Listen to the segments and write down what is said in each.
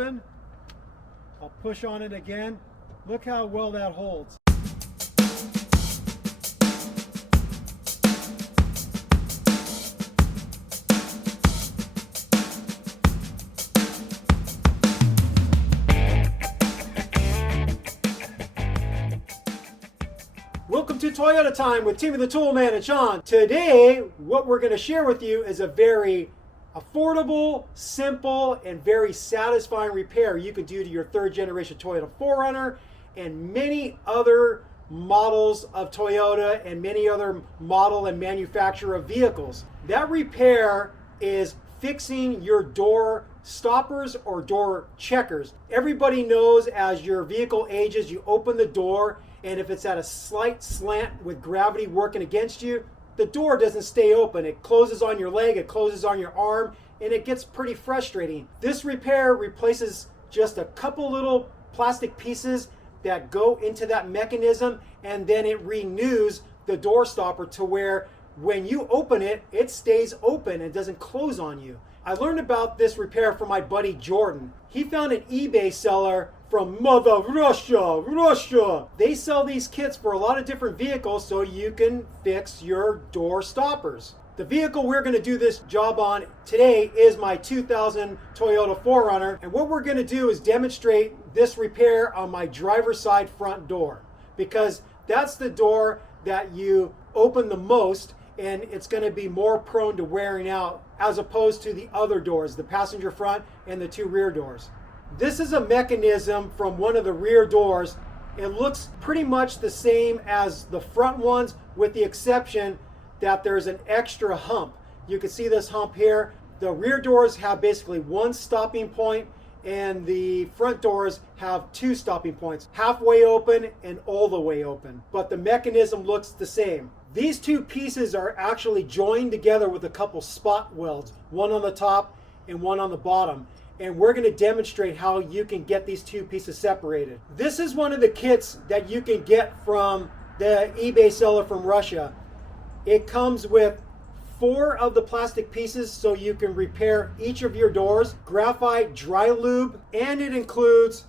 open. I'll push on it again. Look how well that holds. Welcome to Toyota Time with Timmy the Toolman and Sean. Today, what we're going to share with you is a very affordable, simple, and very satisfying repair you can do to your third generation Toyota 4Runner and many other models of Toyota and many other model and manufacturer of vehicles. That repair is fixing your door stoppers or door checkers. Everybody knows as your vehicle ages, you open the door, and if it's at a slight slant with gravity working against you, the door doesn't stay open. It closes on your leg, it closes on your arm, and it gets pretty frustrating. This repair replaces just a couple little plastic pieces that go into that mechanism, and then it renews the door stopper to where when you open it, it stays open and doesn't close on you. I learned about this repair from my buddy Jordan. He found an eBay seller from Mother Russia. They sell these kits for a lot of different vehicles so you can fix your door stoppers. The vehicle we're going to do this job on today is my 2000 Toyota 4Runner, and what we're going to do is demonstrate this repair on my driver's side front door, because that's the door that you open the most and it's going to be more prone to wearing out as opposed to the other doors, the passenger front and the two rear doors. This is a mechanism from one of the rear doors. It looks pretty much the same as the front ones with the exception that there's an extra hump. You can see this hump here. The rear doors have basically one stopping point and the front doors have two stopping points, halfway open and all the way open, but the mechanism looks the same. These two pieces are actually joined together with a couple spot welds, one on the top and one on the bottom. And we're going to demonstrate how you can get these two pieces separated. This is one of the kits that you can get from the eBay seller from Russia. It comes with 4 of the plastic pieces so you can repair each of your doors, graphite, dry lube, and it includes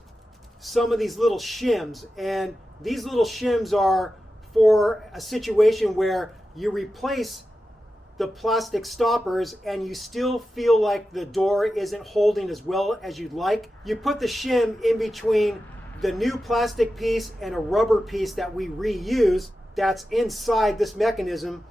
some of these little shims. And these little shims are for a situation where you replace the plastic stoppers and you still feel like the door isn't holding as well as you'd like. You put the shim in between the new plastic piece and a rubber piece that we reuse that's inside this mechanism,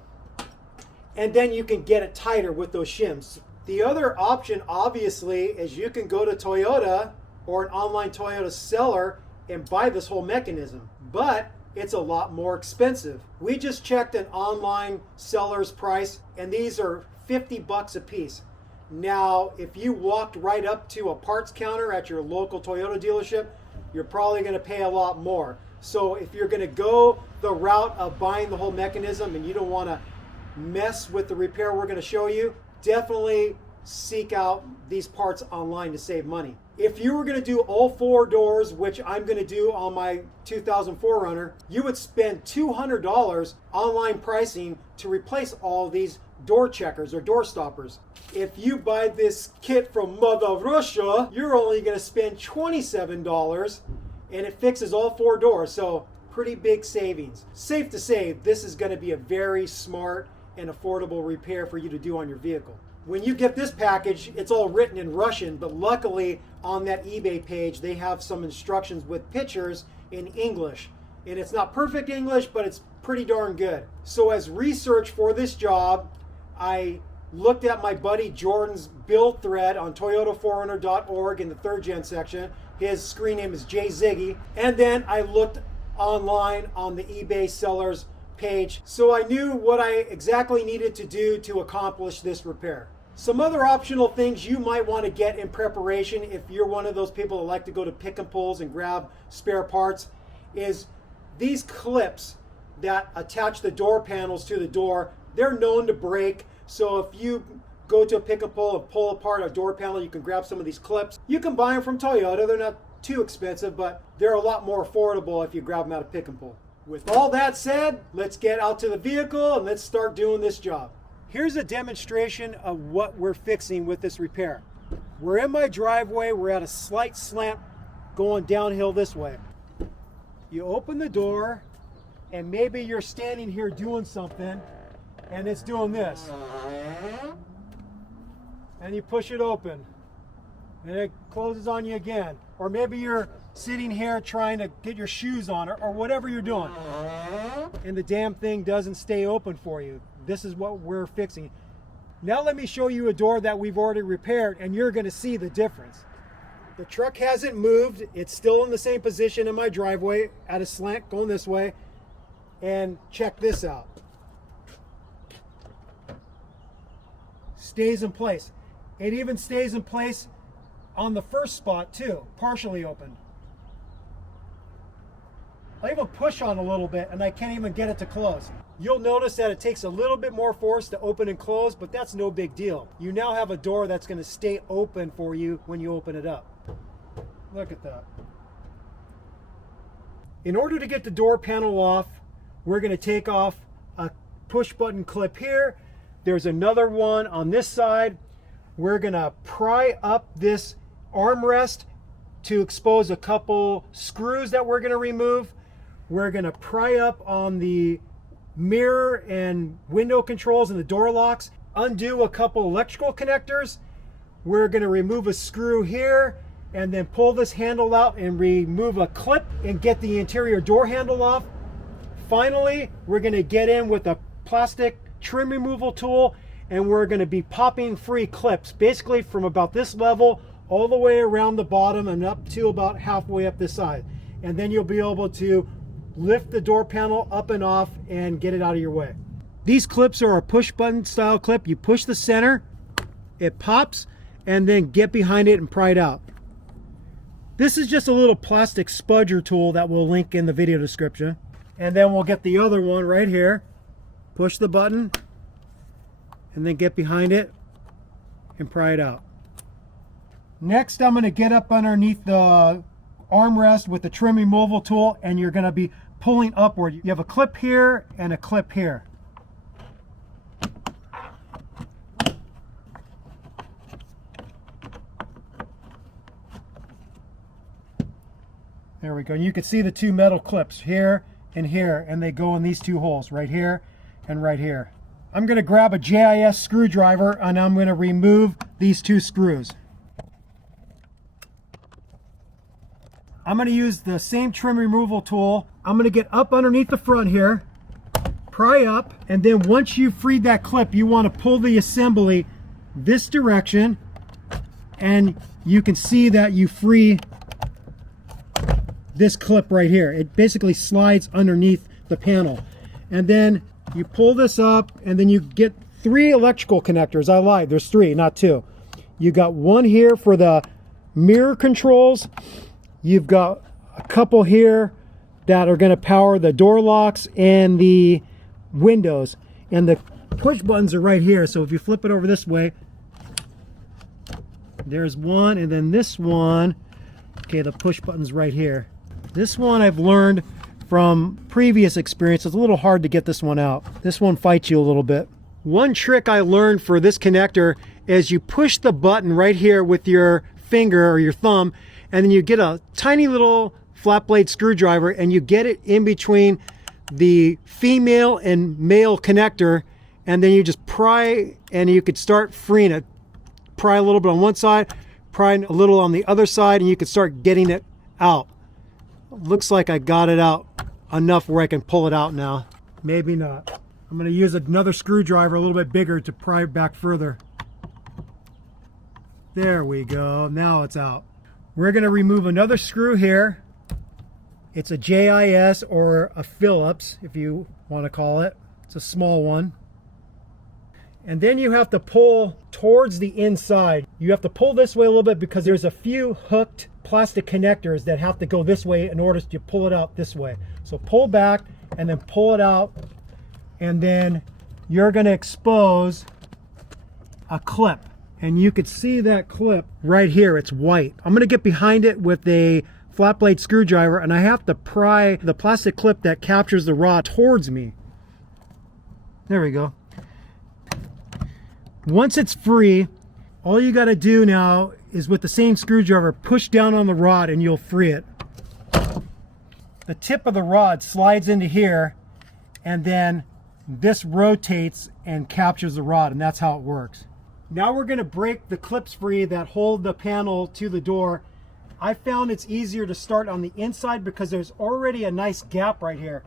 and then you can get it tighter with those shims. The other option obviously is you can go to Toyota or an online Toyota seller and buy this whole mechanism, but it's a lot more expensive. We just checked an online seller's price and these are $50 a piece. Now, if you walked right up to a parts counter at your local Toyota dealership, you're probably going to pay a lot more. So if you're going to go the route of buying the whole mechanism and you don't want to mess with the repair we're going to show you, definitely seek out these parts online to save money. If you were going to do all 4 doors, which I'm going to do on my 2000 4Runner, you would spend $200 online pricing to replace all these door checkers or door stoppers. If you buy this kit from Mother Russia, you're only going to spend $27 and it fixes all 4 doors. So pretty big savings. Safe to say, this is going to be a very smart and affordable repair for you to do on your vehicle. When you get this package, it's all written in Russian, but luckily on that eBay page, they have some instructions with pictures in English. And it's not perfect English, but it's pretty darn good. So as research for this job, I looked at my buddy Jordan's build thread on toyota4runner.org in the 3rd gen section. His screen name is JZiggy. And then I looked online on the eBay seller's page, so I knew what I exactly needed to do to accomplish this repair. Some other optional things you might want to get in preparation if you're one of those people that like to go to pick and pulls and grab spare parts is these clips that attach the door panels to the door. They're known to break, so if you go to a pick and pull and pull apart a door panel, you can grab some of these clips. You can buy them from Toyota. They're not too expensive, but they're a lot more affordable if you grab them out of pick and pull. With all that said, let's get out to the vehicle and let's start doing this job. Here's a demonstration of what we're fixing with this repair. We're in my driveway. We're at a slight slant going downhill this way. You open the door, and maybe you're standing here doing something, and it's doing this. And you push it open, and it closes on you again. Or maybe you're sitting here trying to get your shoes on, or whatever you're doing, and the damn thing doesn't stay open for you. This is what we're fixing. Now let me show you a door that we've already repaired, and you're going to see the difference. The truck hasn't moved. It's still in the same position in my driveway at a slant going this way. And check this out. Stays in place. It even stays in place on the first spot too, partially open. I even push on a little bit and I can't even get it to close. You'll notice that it takes a little bit more force to open and close, but that's no big deal. You now have a door that's going to stay open for you when you open it up. Look at that. In order to get the door panel off, we're going to take off a push button clip here. There's another one on this side. We're going to pry up this armrest to expose a couple screws that we're going to remove. We're going to pry up on the mirror and window controls and the door locks, undo a couple electrical connectors. We're going to remove a screw here and then pull this handle out and remove a clip and get the interior door handle off. Finally, we're going to get in with a plastic trim removal tool, and we're going to be popping free clips basically from about this level all the way around the bottom and up to about halfway up this side. And then you'll be able to lift the door panel up and off and get it out of your way. These clips are a push button style clip. You push the center, it pops, and then get behind it and pry it out. This is just a little plastic spudger tool that we'll link in the video description. And then we'll get the other one right here, push the button, and then get behind it and pry it out. Next, I'm going to get up underneath the armrest with the trim removal tool, and you're going to be pulling upward. You have a clip here and a clip here. There we go. You can see the two metal clips here, and they go in these two holes right here and right here. I'm going to grab a JIS screwdriver and I'm going to remove these two screws. I'm going to use the same trim removal tool. I'm going to get up underneath the front here, pry up, and then once you've freed that clip, you want to pull the assembly this direction, and you can see that you free this clip right here. It basically slides underneath the panel. And then you pull this up, and then you get 3 electrical connectors. I lied, there's 3, not 2. You got one here for the mirror controls. You've got a couple here that are going to power the door locks and the windows. And the push buttons are right here. So if you flip it over this way, there's one, and then this one, okay, the push button's right here. This one I've learned from previous experience. It's a little hard to get this one out. This one fights you a little bit. One trick I learned for this connector is you push the button right here with your finger or your thumb, and then you get a tiny little flat blade screwdriver and you get it in between the female and male connector, and then you just pry, and you could start freeing it. Pry a little bit on one side, pry a little on the other side, and you could start getting it out. Looks like I got it out enough where I can pull it out now. Maybe not. I'm going to use another screwdriver a little bit bigger to pry it back further. There we go. Now it's out. We're going to remove another screw here. It's a JIS or a Phillips, if you want to call it. It's a small one. And then you have to pull towards the inside. You have to pull this way a little bit because there's a few hooked plastic connectors that have to go this way in order to pull it out this way. So pull back and then pull it out, and then you're going to expose a clip. And you could see that clip right here. It's white. I'm going to get behind it with a flat blade screwdriver, and I have to pry the plastic clip that captures the rod towards me. There we go. Once it's free, all you got to do now is with the same screwdriver, push down on the rod and you'll free it. The tip of the rod slides into here, and then this rotates and captures the rod, and that's how it works. Now we're going to break the clips free that hold the panel to the door. I found it's easier to start on the inside because there's already a nice gap right here.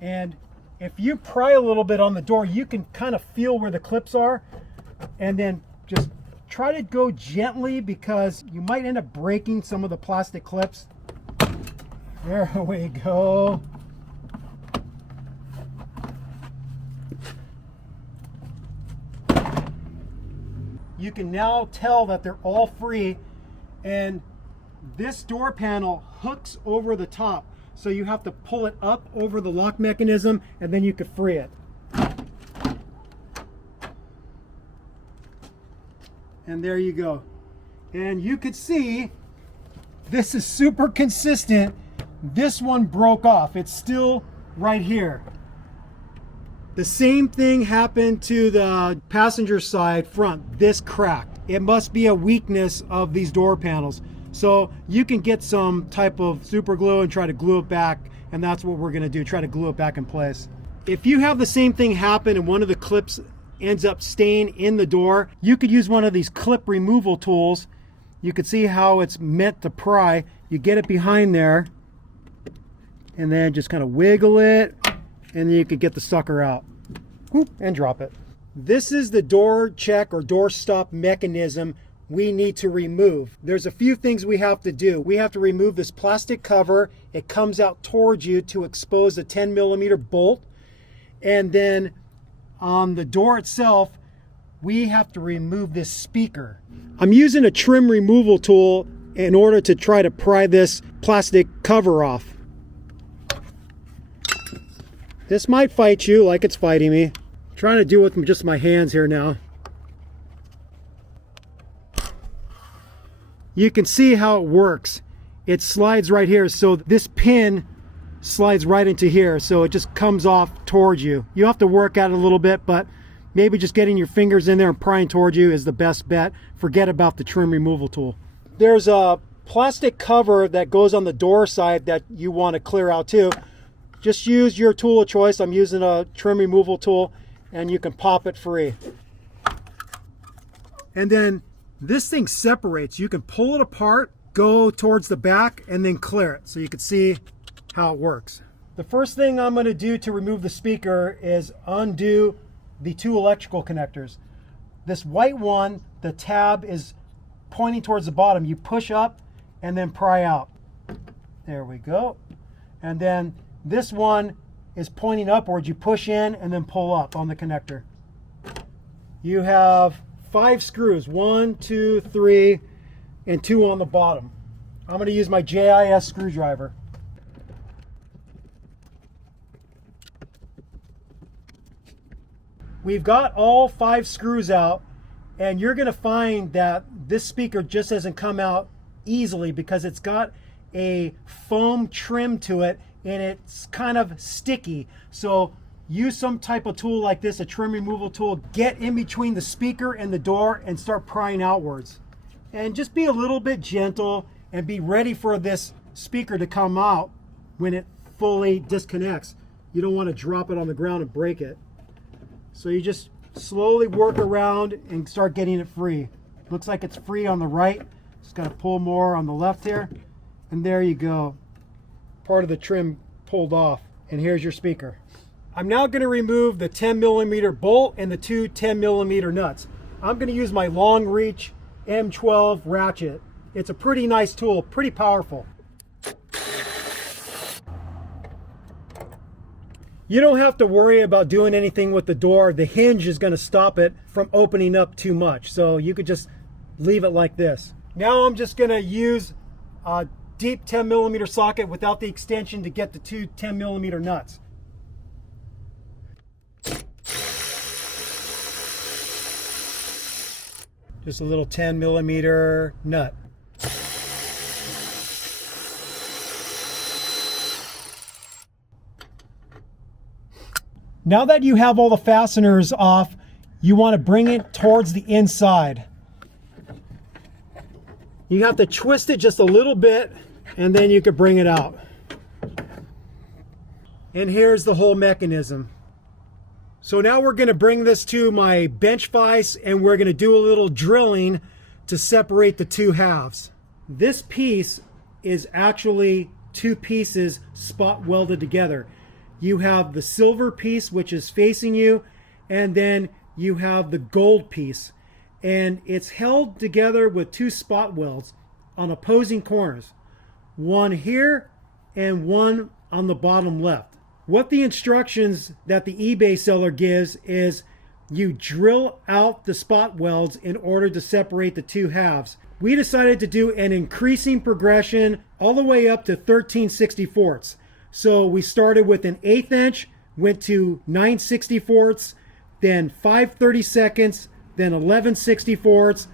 And if you pry a little bit on the door, you can kind of feel where the clips are, and then just try to go gently because you might end up breaking some of the plastic clips. There we go. You can now tell that they're all free, and this door panel hooks over the top, so you have to pull it up over the lock mechanism and then you can free it. And there you go. And you could see this is super consistent. This one broke off. It's still right here. The same thing happened to the passenger side front. This cracked. It must be a weakness of these door panels. So you can get some type of super glue and try to glue it back, and that's what we're going to do, try to glue it back in place. If you have the same thing happen and one of the clips ends up staying in the door, you could use one of these clip removal tools. You could see how it's meant to pry. You get it behind there and then just kind of wiggle it, and then you could get the sucker out. Whoop, and drop it. This is the door check or door stop mechanism we need to remove. There's a few things we have to do. We have to remove this plastic cover. It comes out towards you to expose a 10mm bolt. And then on the door itself, we have to remove this speaker. I'm using a trim removal tool in order to try to pry this plastic cover off. This might fight you like it's fighting me. I'm trying to do it with just my hands here now. You can see how it works. It slides right here, so this pin slides right into here, so it just comes off towards you. You have to work at it a little bit, but maybe just getting your fingers in there and prying towards you is the best bet. Forget about the trim removal tool. There's a plastic cover that goes on the door side that you want to clear out too. Just use your tool of choice. I'm using a trim removal tool, and you can pop it free. And then this thing separates. You can pull it apart, go towards the back, and then clear it, so you can see how it works. The first thing I'm going to do to remove the speaker is undo the two electrical connectors. This white one, the tab is pointing towards the bottom. You push up and then pry out. There we go. And then this one is pointing upwards. You push in and then pull up on the connector. You have 5 screws, 1, 2, 3, and 2 on the bottom. I'm going to use my JIS screwdriver. We've got all 5 screws out, and you're going to find that this speaker just doesn't come out easily because it's got a foam trim to it and it's kind of sticky. So use some type of tool like this, a trim removal tool. Get in between the speaker and the door and start prying outwards. And just be a little bit gentle and be ready for this speaker to come out when it fully disconnects. You don't want to drop it on the ground and break it. So you just slowly work around and start getting it free. Looks like it's free on the right. Just got to pull more on the left here. And there you go. Part of the trim pulled off. And here's your speaker. I'm now going to remove the 10mm bolt and the 2 10mm nuts. I'm going to use my long reach M12 ratchet. It's a pretty nice tool, pretty powerful. You don't have to worry about doing anything with the door. The hinge is going to stop it from opening up too much. So you could just leave it like this. Now I'm just going to use a deep 10mm socket without the extension to get the 2 10mm nuts. Just a little 10mm nut. Now that you have all the fasteners off, you want to bring it towards the inside. You have to twist it just a little bit, and then you can bring it out. And here's the whole mechanism. So now we're going to bring this to my bench vise, and we're going to do a little drilling to separate the two halves. This piece is actually two pieces spot welded together. You have the silver piece, which is facing you, and then you have the gold piece. And it's held together with two spot welds on opposing corners. One here and one on the bottom left. What the instructions that the eBay seller gives is you drill out the spot welds in order to separate the two halves. We decided to do an increasing progression all the way up to 13/64. So we started with an 1/8 inch, went to 9/64, then 5/32, then 11/64,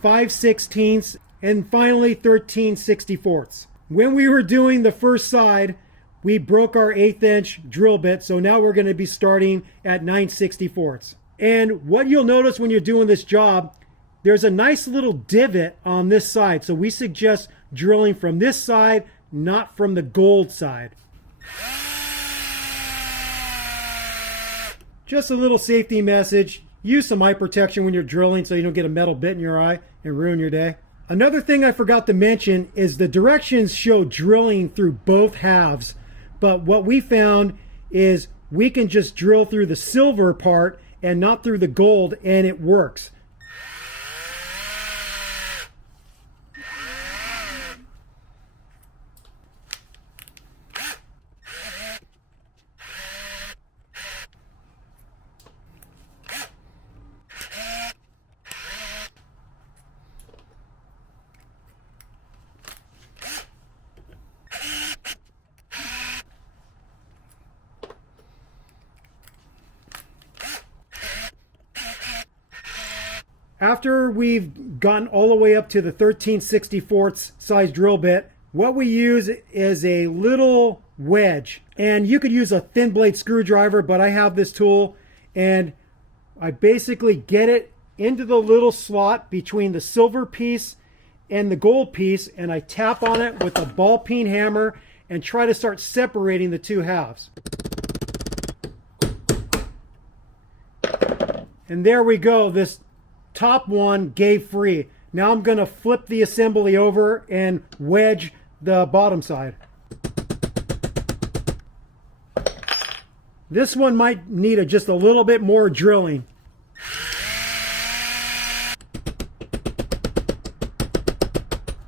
5/16, and finally 13/64. When we were doing the first side, we broke our 1/8 inch drill bit, so now we're going to be starting at 9/64. And what you'll notice when you're doing this job, there's a nice little divot on this side, so we suggest drilling from this side, not from the gold side. Just a little safety message. Use some eye protection when you're drilling so you don't get a metal bit in your eye and ruin your day. Another thing I forgot to mention is the directions show drilling through both halves. But what we found is we can just drill through the silver part and not through the gold, and it works. After we've gotten all the way up to the 13/64 size drill bit, what we use is a little wedge. And you could use a thin blade screwdriver, but I have this tool, and I basically get it into the little slot between the silver piece and the gold piece, and I tap on it with a ball peen hammer and try to start separating the two halves. And there we go. This top one gave free. Now I'm going to flip the assembly over and wedge the bottom side. This one might need just a little bit more drilling.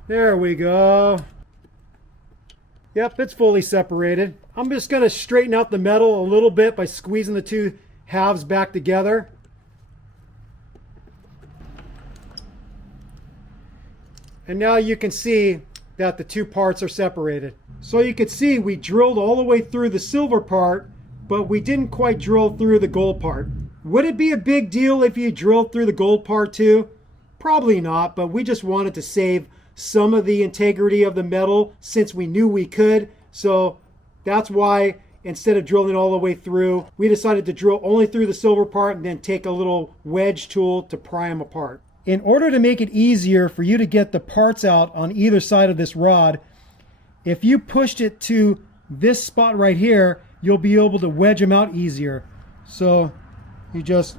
There we go. Yep, it's fully separated. I'm just going to straighten out the metal a little bit by squeezing the two halves back together. And now you can see that the two parts are separated. So you can see we drilled all the way through the silver part, but we didn't quite drill through the gold part. Would it be a big deal if you drilled through the gold part too? Probably not, but we just wanted to save some of the integrity of the metal since we knew we could. So that's why instead of drilling all the way through, we decided to drill only through the silver part and then take a little wedge tool to pry them apart. In order to make it easier for you to get the parts out on either side of this rod, if you pushed it to this spot right here, you'll be able to wedge them out easier. So you just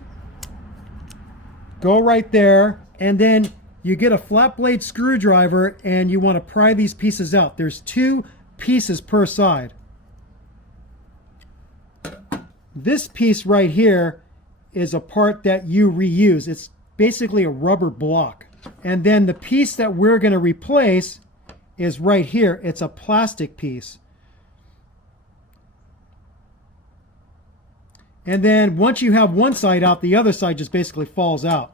go right there, and then you get a flat blade screwdriver and you want to pry these pieces out. There's 2 pieces per side. This piece right here is a part that you reuse. It's basically a rubber block. And then the piece that we're going to replace is right here. It's a plastic piece. And then once you have one side out, the other side just basically falls out.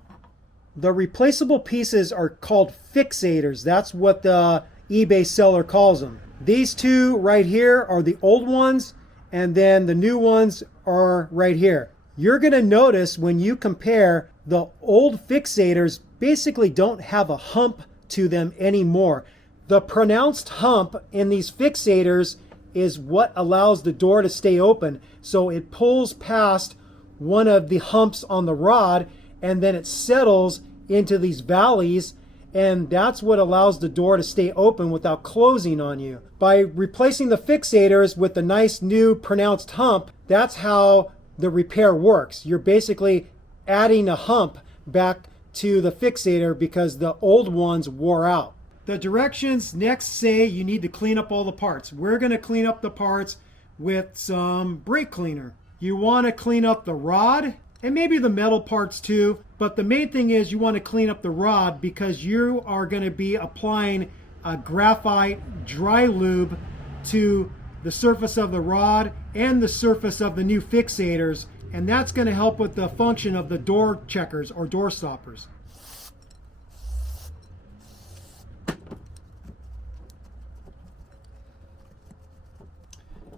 The replaceable pieces are called fixators. That's what the eBay seller calls them. These two right here are the old ones, and then the new ones are right here. You're going to notice when you compare, the old fixators basically don't have a hump to them anymore. The pronounced hump in these fixators is what allows the door to stay open. So it pulls past one of the humps on the rod, and then it settles into these valleys, and that's what allows the door to stay open without closing on you. By replacing the fixators with the nice new pronounced hump, that's how the repair works. You're basically adding a hump back to the fixator because the old ones wore out. The directions next say you need to clean up all the parts. We're going to clean up the parts with some brake cleaner. You want to clean up the rod and maybe the metal parts too, but the main thing is you want to clean up the rod because you are going to be applying a graphite dry lube to the surface of the rod and the surface of the new fixators, and that's going to help with the function of the door checkers or door stoppers.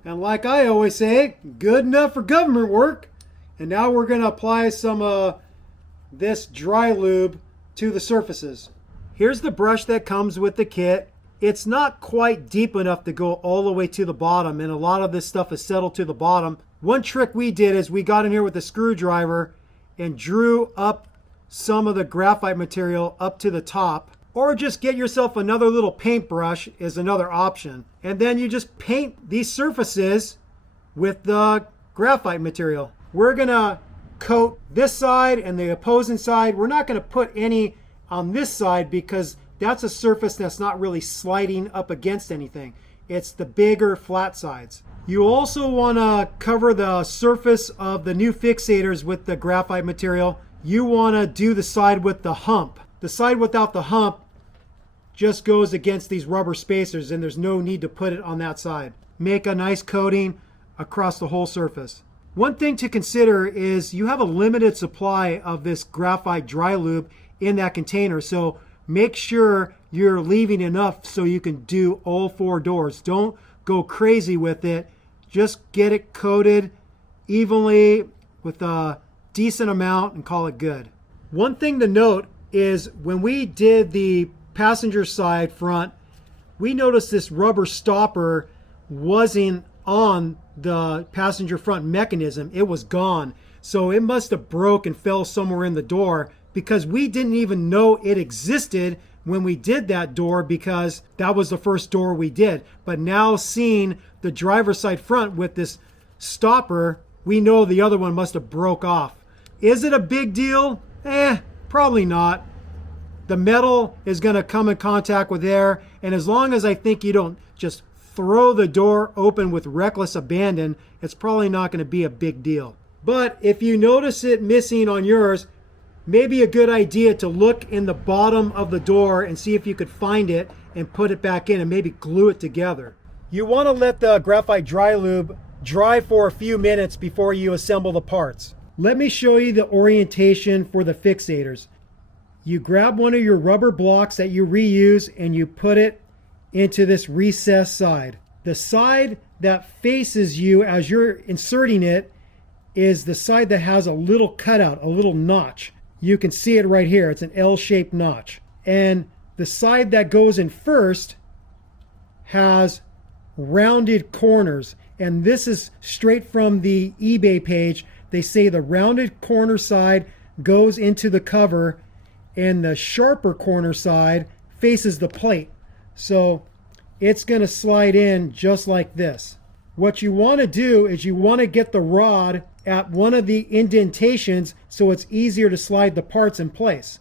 And like I always say, good enough for government work. And now we're going to apply some this dry lube to the surfaces. Here's the brush that comes with the kit. It's not quite deep enough to go all the way to the bottom, and a lot of this stuff is settled to the bottom. One trick we did is we got in here with a screwdriver and drew up some of the graphite material up to the top. Or just get yourself another little paintbrush is another option. And then you just paint these surfaces with the graphite material. We're gonna coat this side and the opposing side. We're not gonna put any on this side because that's a surface that's not really sliding up against anything. It's the bigger flat sides. You also wanna cover the surface of the new fixators with the graphite material. You wanna do the side with the hump. The side without the hump just goes against these rubber spacers, and there's no need to put it on that side. Make a nice coating across the whole surface. One thing to consider is you have a limited supply of this graphite dry lube in that container, so make sure you're leaving enough so you can do all 4 doors. Don't go crazy with it. Just get it coated evenly with a decent amount and call it good. One thing to note is when we did the passenger side front, we noticed this rubber stopper wasn't on the passenger front mechanism. It was gone. So it must have broke and fell somewhere in the door because we didn't even know it existed when we did that door because that was the first door we did. But now seeing the driver's side front with this stopper, we know the other one must have broke off. Is it a big deal? Probably not. The metal is going to come in contact with air, and as long as I think you don't just throw the door open with reckless abandon, it's probably not going to be a big deal. But if you notice it missing on yours, maybe a good idea to look in the bottom of the door and see if you could find it and put it back in and maybe glue it together. You want to let the graphite dry lube dry for a few minutes before you assemble the parts. Let me show you the orientation for the fixators. You grab one of your rubber blocks that you reuse and you put it into this recessed side. The side that faces you as you're inserting it is the side that has a little cutout, a little notch. You can see it right here. It's an L-shaped notch. And the side that goes in first has rounded corners. And this is straight from the eBay page. They say the rounded corner side goes into the cover and the sharper corner side faces the plate. So it's going to slide in just like this. What you want to do is you want to get the rod at one of the indentations so it's easier to slide the parts in place.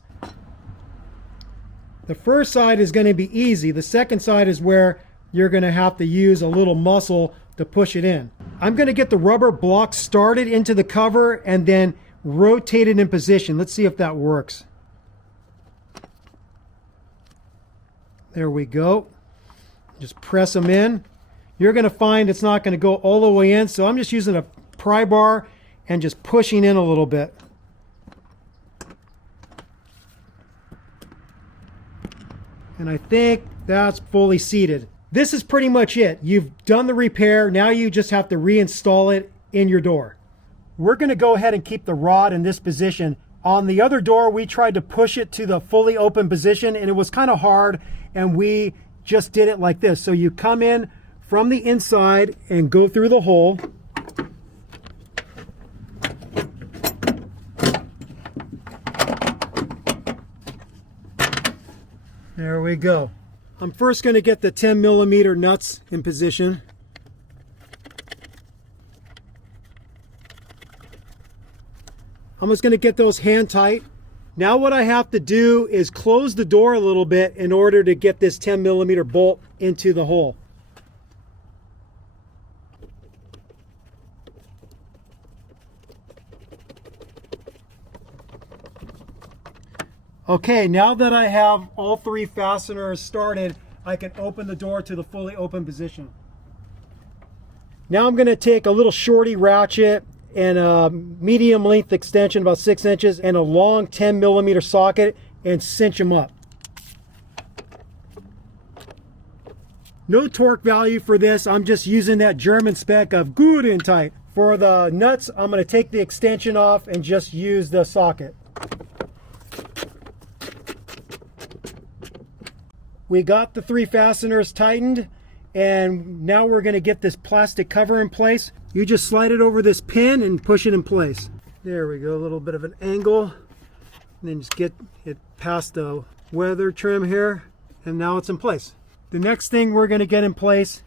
The first side is going to be easy. The second side is where you're going to have to use a little muscle to push it in. I'm going to get the rubber block started into the cover and then rotate it in position. Let's see if that works. There we go. Just press them in. You're going to find it's not going to go all the way in, so I'm just using a pry bar and just pushing in a little bit. And I think that's fully seated. This is pretty much it. You've done the repair. Now you just have to reinstall it in your door. We're going to go ahead and keep the rod in this position. On the other door, we tried to push it to the fully open position, and it was kind of hard, and we just did it like this. So you come in from the inside and go through the hole. we go. I'm first going to get the 10mm nuts in position. I'm just going to get those hand tight. Now what I have to do is close the door a little bit in order to get this 10mm bolt into the hole. Okay, now that I have all three fasteners started, I can open the door to the fully open position. Now I'm going to take a little shorty ratchet and a medium length extension, about 6 inches, and a long 10mm socket and cinch them up. No torque value for this. I'm just using that German spec of good and tight. For the nuts, I'm going to take the extension off and just use the socket. We got the three fasteners tightened, and now we're going to get this plastic cover in place. You just slide it over this pin and push it in place. There we go, a little bit of an angle. And then just get it past the weather trim here, and now it's in place. The next thing we're going to get in place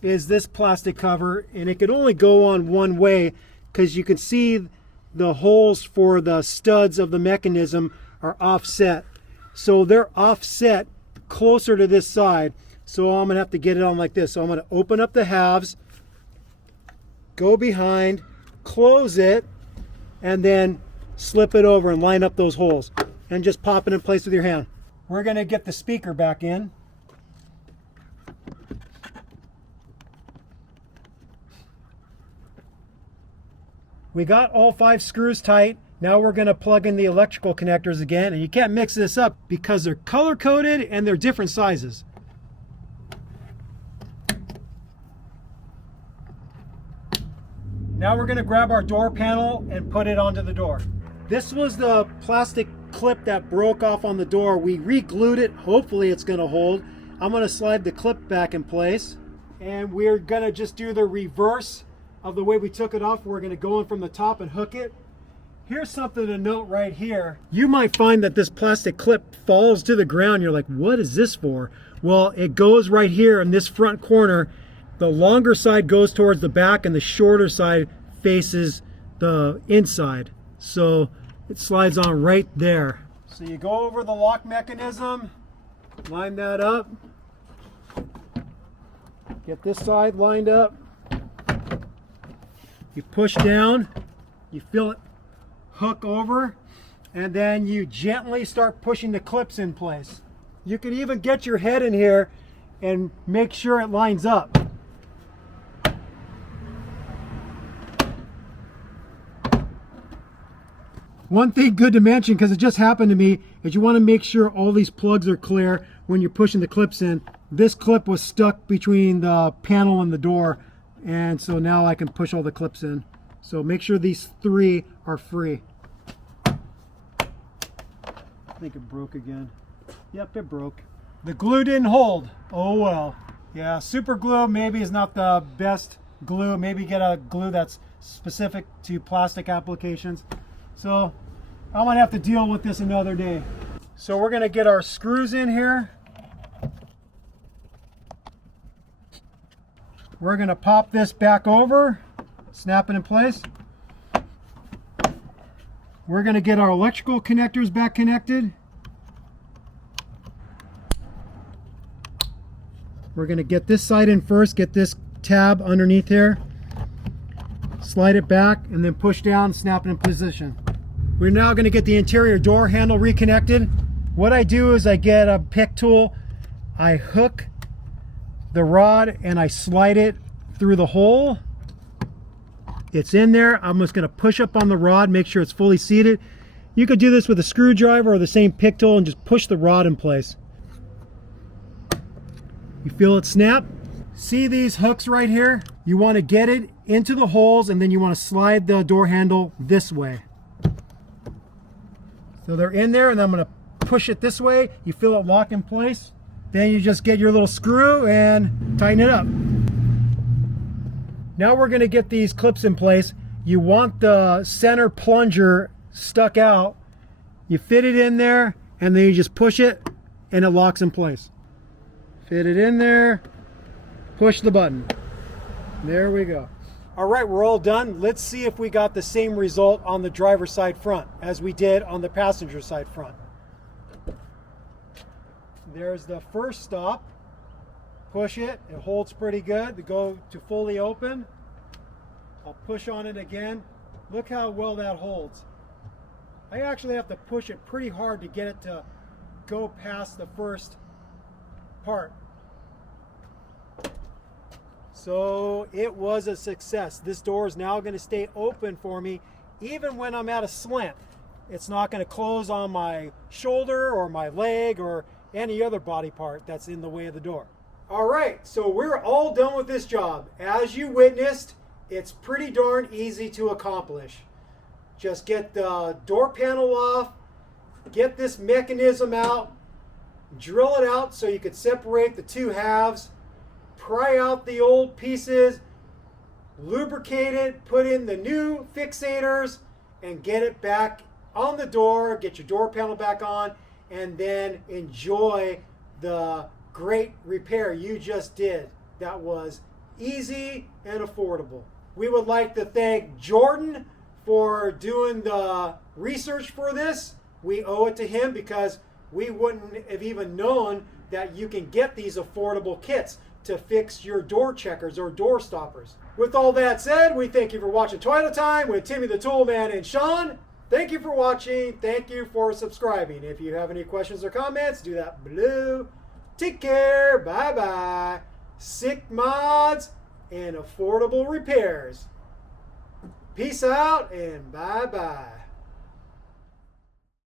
is this plastic cover, and it can only go on one way because you can see the holes for the studs of the mechanism are offset. So they're offset closer to this side, so I'm gonna have to get it on like this. So I'm gonna open up the halves, go behind, close it, and then slip it over and line up those holes and just pop it in place with your hand. We're gonna get the speaker back in. We got all 5 screws tight. Now we're going to plug in the electrical connectors again, and you can't mix this up because they're color coded and they're different sizes. Now we're going to grab our door panel and put it onto the door. This was the plastic clip that broke off on the door. We re-glued it. Hopefully it's going to hold. I'm going to slide the clip back in place, and we're going to just do the reverse of the way we took it off. We're going to go in from the top and hook it. Here's something to note right here. You might find that this plastic clip falls to the ground. You're like, what is this for? Well, it goes right here in this front corner. The longer side goes towards the back and the shorter side faces the inside. So it slides on right there. So you go over the lock mechanism, line that up, get this side lined up. You push down, you feel it hook over, and then you gently start pushing the clips in place. You can even get your head in here and make sure it lines up. One thing good to mention, because it just happened to me, is you want to make sure all these plugs are clear when you're pushing the clips in. This clip was stuck between the panel and the door, and so now I can push all the clips in. So make sure these 3 are free. I think it broke again. Yep, it broke. The glue didn't hold. Oh well. Yeah, super glue maybe is not the best glue. Maybe get a glue that's specific to plastic applications. So I'm gonna have to deal with this another day. So we're gonna get our screws in here. We're gonna pop this back over, snap it in place. We're going to get our electrical connectors back connected. We're going to get this side in first, get this tab underneath here, slide it back, and then push down, snap it in position. We're now going to get the interior door handle reconnected. What I do is I get a pick tool, I hook the rod, and I slide it through the hole. It's in there. I'm just going to push up on the rod, make sure it's fully seated. You could do this with a screwdriver or the same pick tool and just push the rod in place. You feel it snap? See these hooks right here? You want to get it into the holes, and then you want to slide the door handle this way. So they're in there, and I'm going to push it this way. You feel it lock in place. Then you just get your little screw and tighten it up. Now we're going to get these clips in place. You want the center plunger stuck out. You fit it in there, and then you just push it, and it locks in place. Fit it in there, push the button. There we go. All right, we're all done. Let's see if we got the same result on the driver's side front as we did on the passenger side front. There's the first stop. Push it, it holds pretty good. To go to fully open, I'll push on it again. Look how well that holds. I actually have to push it pretty hard to get it to go past the first part. So it was a success. This door is now going to stay open for me even when I'm at a slant. It's not going to close on my shoulder or my leg or any other body part that's in the way of the door. All right, so we're all done with this job. As you witnessed, it's pretty darn easy to accomplish. Just get the door panel off, get this mechanism out, drill it out so you could separate the two halves, pry out the old pieces, lubricate it, put in the new fixators, and get it back on the door, get your door panel back on, and then enjoy the great repair you just did. That was easy and affordable. We would like to thank Jordan for doing the research for this. We owe it to him because we wouldn't have even known that you can get these affordable kits to fix your door checkers or door stoppers. With all that said, we thank you for watching Toilet Time with Timmy the Toolman and Sean. Thank you for watching. Thank you for subscribing. If you have any questions or comments, do that below. Take care. Bye-bye. Sick mods and affordable repairs. Peace out and bye-bye.